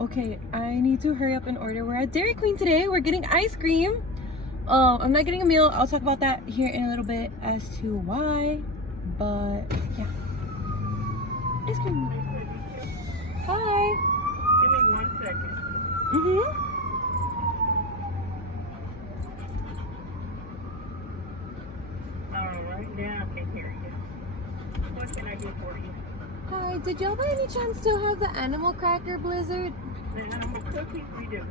Okay, I need to hurry up and order. We're at Dairy Queen today. We're getting ice cream. I'm not getting a meal. I'll talk about that here in a little bit as to why. But yeah, ice cream. Hi. Give me 1 second. All right, now I can hear you. What can I do for you? Hi. Did y'all by any chance still have the animal cracker blizzard? The animal cookies we do.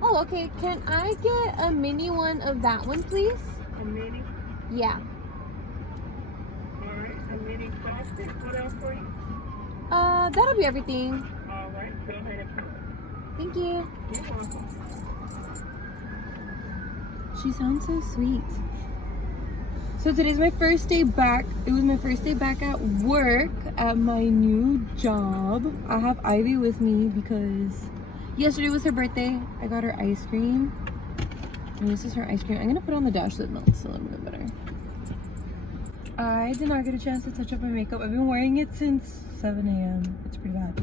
Oh, okay. Can I get a mini one of that one, please? A mini. Yeah. All right, a mini sausage. What else for you? That'll be everything. All right, go ahead and put it. Thank you. You're welcome. She sounds so sweet. So today's my first day back. It was my first day back at work at my new job. I have Ivy with me because yesterday was her birthday. I got her ice cream. And this is her ice cream. I'm gonna put it on the dash so it melts a little bit better. I did not get a chance to touch up my makeup. I've been wearing it since 7 a.m. It's pretty bad.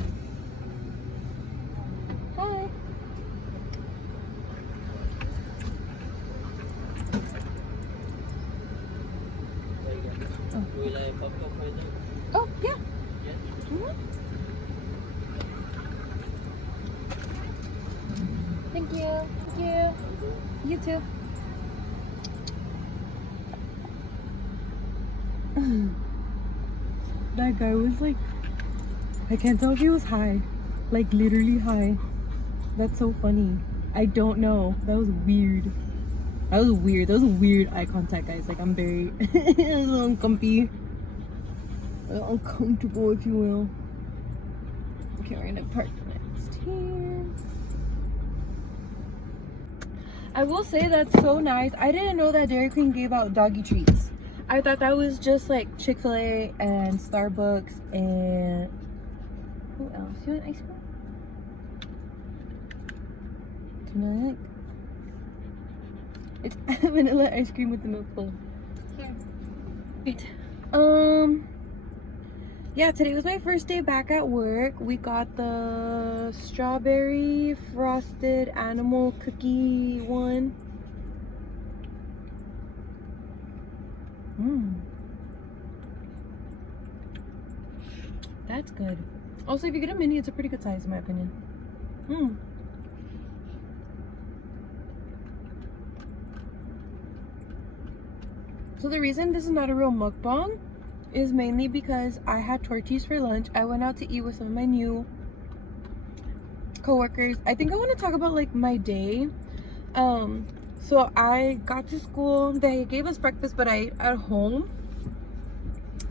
Hi. Oh, yeah. Thank you. Thank you. You too. That guy was like, I can't tell if he was high. Like literally high. That's so funny. I don't know. That was weird. That was weird. That was a weird eye contact, guys. Like I'm very a little uncomfy. A little uncomfortable, if you will. Okay, we're gonna park next here. I will say that's so nice. I didn't know that Dairy Queen gave out doggy treats. I thought that was just like Chick-fil-A and Starbucks and who else? You want ice cream? Can I? It's vanilla ice cream with the milk bowl. Here. Wait. Yeah, today was my first day back at work. We got the strawberry frosted animal cookie one. That's good. Also, if you get a mini, it's a pretty good size in my opinion. So the reason this is not a real mukbang is mainly because I had tortillas for lunch. I went out to eat with some of my new coworkers. I think I want to talk about like my day. So I got to school. They gave us breakfast, but I at home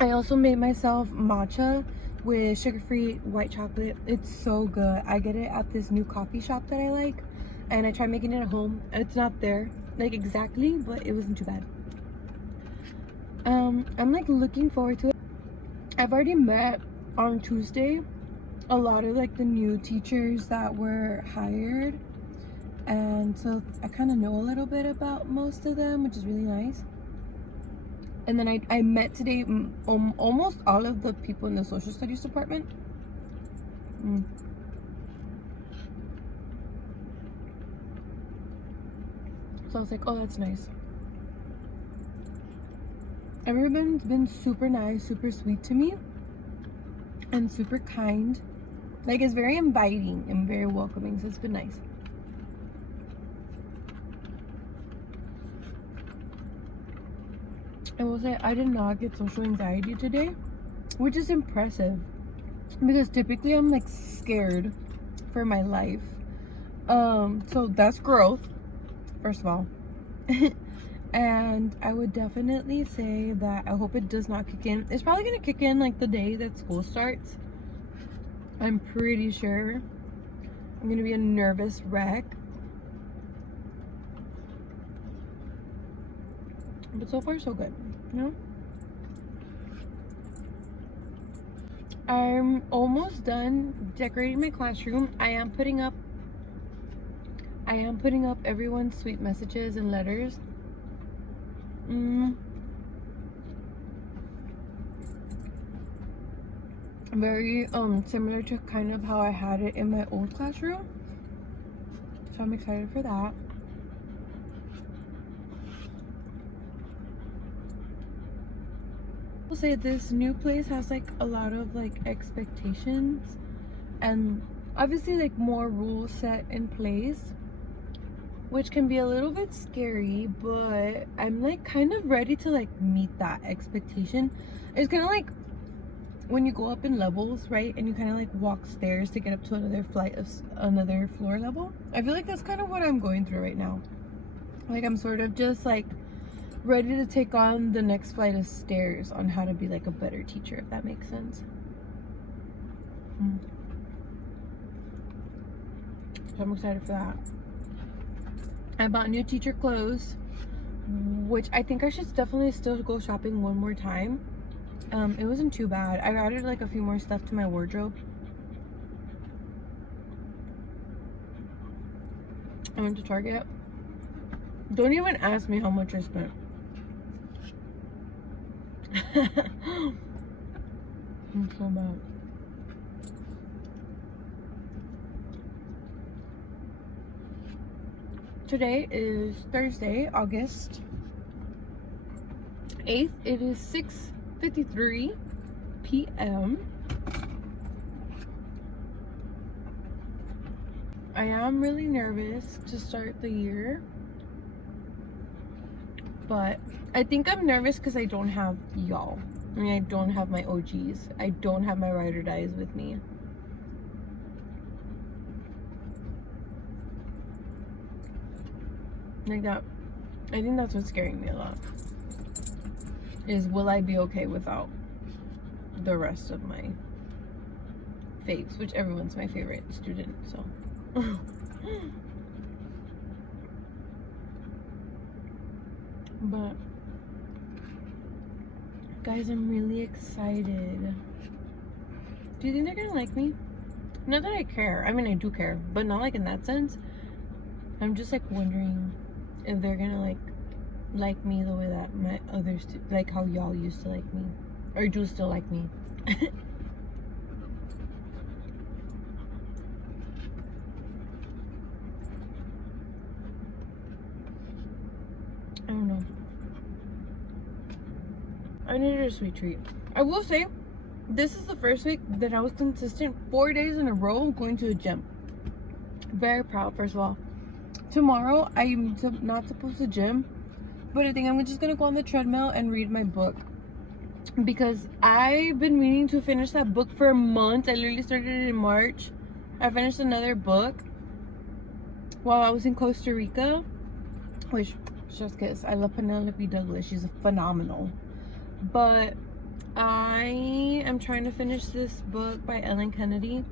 I also made myself matcha with sugar-free white chocolate. It's so good. I get it at this new coffee shop that I like, and I tried making it at home and it's not there like exactly, but it wasn't too bad. I'm like looking forward to it. I've already met on Tuesday a lot of like the new teachers that were hired, and so I kind of know a little bit about most of them, which is really nice. And then I met today almost all of the people in the social studies department. So I was like, oh, that's nice. Everyone's been super nice, super sweet to me, and super kind. Like, it's very inviting and very welcoming, so it's been nice. I will say I did not get social anxiety today, which is impressive because typically I'm like scared for my life. So that's growth, first of all. And I would definitely say that I hope it does not kick in. It's probably gonna kick in like the day that school starts. I'm pretty sure I'm gonna be a nervous wreck. But so far so good, you know? I'm almost done decorating my classroom. I am putting up everyone's sweet messages and letters. very similar to kind of how I had it in my old classroom. So I'm excited for that. I'll say this new place has like a lot of like expectations and obviously like more rules set in place, which can be a little bit scary, but I'm like kind of ready to like meet that expectation. It's kind of like when you go up in levels, right, and you kind of like walk stairs to get up to another floor level. I feel like that's kind of what I'm going through right now. Like I'm sort of just like ready to take on the next flight of stairs on how to be like a better teacher, if that makes sense. So I'm excited for that. I bought new teacher clothes, which I think I should definitely still go shopping one more time. It wasn't too bad. I added like a few more stuff to my wardrobe. I went to Target. Don't even ask me how much I spent. I'm so bad. Today is Thursday, August 8th. It is 6:53 p.m. I am really nervous to start the year, but I think I'm nervous because I don't have y'all. I mean, I don't have my OGs. I don't have my ride or dies with me. Like that. I think that's what's scaring me a lot. Is will I be okay without the rest of my faves, which everyone's my favorite student, so. But guys, I'm really excited. Do you think they're gonna like me? Not that I care. I mean, I do care, but not like in that sense. I'm just like wondering if they're gonna like me the way that my others like how y'all used to like me, or do still like me. I don't know. I needed a sweet treat. I will say, this is the first week that I was consistent 4 days in a row going to the gym. Very proud, first of all. Tomorrow, I'm not supposed to gym, but I think I'm just gonna go on the treadmill and read my book. Because I've been meaning to finish that book for a month. I literally started it in March. I finished another book while I was in Costa Rica, which, just kiss, I love Penelope Douglas. She's phenomenal. But I am trying to finish this book by Ellen Kennedy,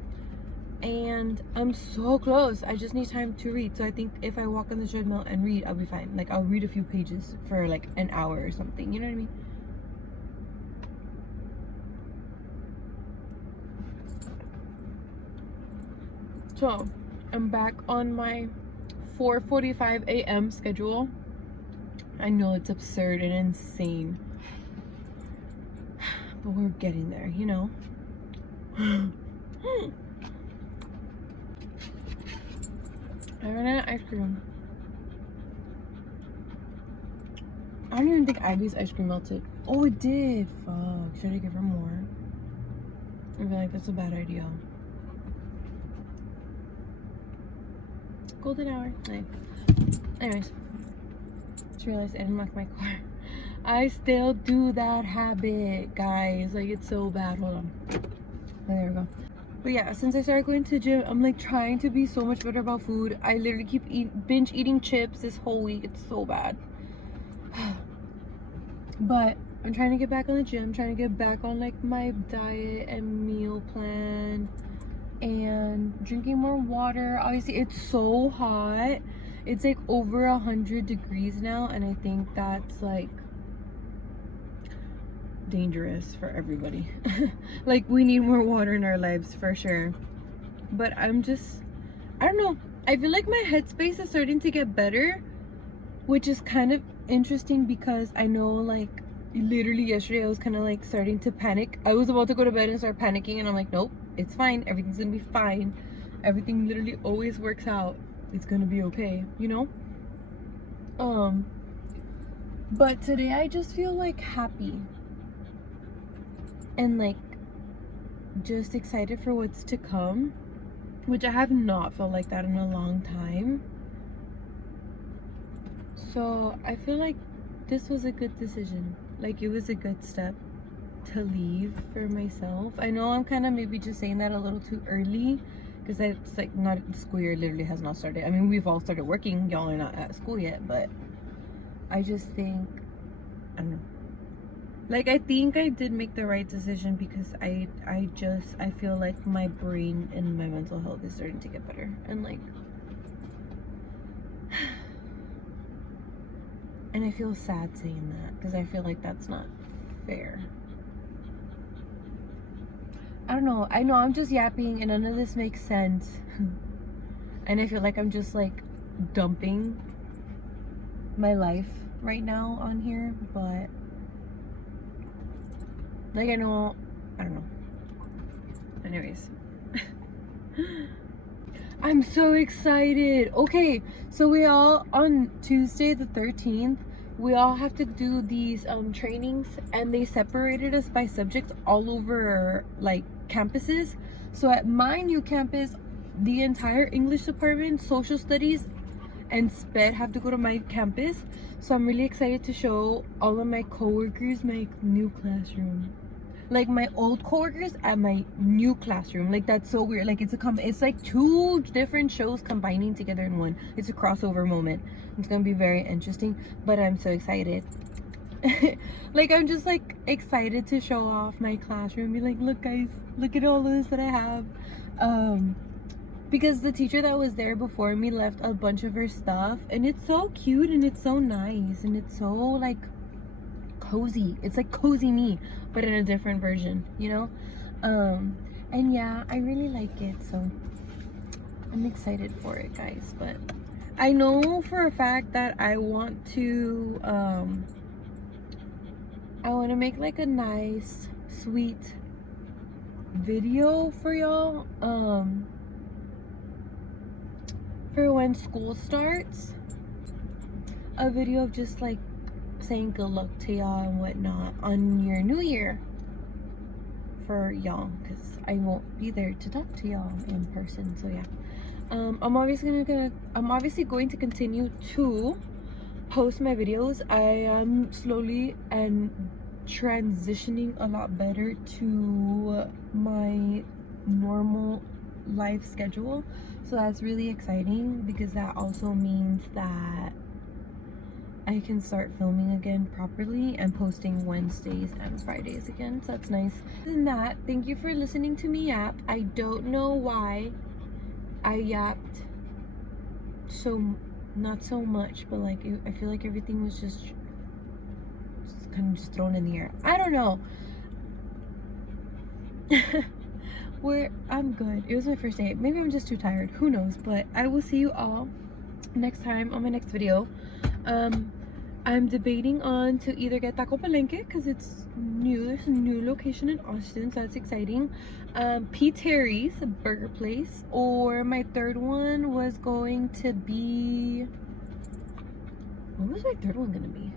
and I'm so close. I just need time to read. So I think if I walk on the treadmill and read, I'll be fine. Like, I'll read a few pages for like an hour or something, you know what I mean? So I'm back on my 4:45 a.m. schedule. I know it's absurd and insane, but we're getting there, you know. I ran out of ice cream. I don't even think Ivy's ice cream melted. Oh, it did. Fuck. Should I give her more? I feel like that's a bad idea. Golden hour. Nice. Anyways, just realized I didn't lock my car. I still do that habit, guys. Like, it's so bad. Hold on. Oh, there we go. But yeah, since I started going to the gym, I'm like trying to be so much better about food. I literally keep binge eating chips this whole week. It's so bad. But I'm trying to get back on the gym, trying to get back on like my diet and meal plan, and drinking more water. Obviously, it's so hot. It's like over 100 degrees now, and I think that's like dangerous for everybody. Like, we need more water in our lives for sure. But I don't know, I feel like my headspace is starting to get better, which is kind of interesting because I know like literally yesterday I was kind of like starting to panic. I was about to go to bed and start panicking, and I'm like, nope, it's fine, everything's gonna be fine, everything literally always works out, it's gonna be okay, you know. But today I just feel like happy and like just excited for what's to come, which I have not felt like that in a long time. So I feel like this was a good decision. Like, it was a good step to leave for myself. I know I'm kind of maybe just saying that a little too early, because it's like not, the school year literally has not started. I mean, we've all started working, y'all are not at school yet, but I just think, I don't know, like, I think I did make the right decision, because I feel like my brain and my mental health is starting to get better, and like, and I feel sad saying that, because I feel like that's not fair. I don't know. I know I'm just yapping and none of this makes sense. And I feel like I'm just like dumping my life right now on here, but like, I don't know. Anyways. I'm so excited. Okay, so we all, on Tuesday the 13th, we all have to do these trainings, and they separated us by subjects all over like campuses. So at my new campus, the entire English department, social studies, and SPED have to go to my campus. So I'm really excited to show all of my coworkers my new classroom. Like, my old coworkers at my new classroom. Like, that's so weird. Like, it's like two different shows combining together in one. It's a crossover moment. It's gonna be very interesting, but I'm so excited. Like, I'm just like excited to show off my classroom. Be like, look guys, look at all of this that I have. Because the teacher that was there before me left a bunch of her stuff, and it's so cute and it's so nice and it's so like cozy. It's like cozy me, but in a different version, you know. And yeah, I really like it, so I'm excited for it, guys. But I know for a fact that I want to make like a nice sweet video for y'all for when school starts. A video of just like saying good luck to y'all and whatnot on your new year for y'all, because I won't be there to talk to y'all in person. So yeah, I'm obviously going to continue to post my videos. I am slowly and transitioning a lot better to my normal life schedule, so that's really exciting, because that also means that I can start filming again properly and posting Wednesdays and Fridays again, so that's nice. Other than that, thank you for listening to me yap. I don't know why I yapped not so much, but like I feel like everything was just kind of just thrown in the air. I don't know. I'm good. It was my first day. Maybe I'm just too tired. Who knows? But I will see you all next time on my next video. I'm debating on to either get Taco Palenque, because it's new. There's a new location in Austin, so that's exciting. P. Terry's, a burger place, or my third one was going to be, what was my third one gonna be?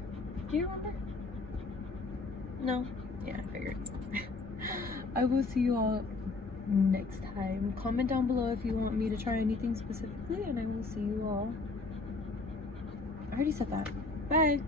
Do you remember? No? Yeah, I figured. I will see you all next time. Comment down below if you want me to try anything specifically, and I will see you all. I already said that. Bye.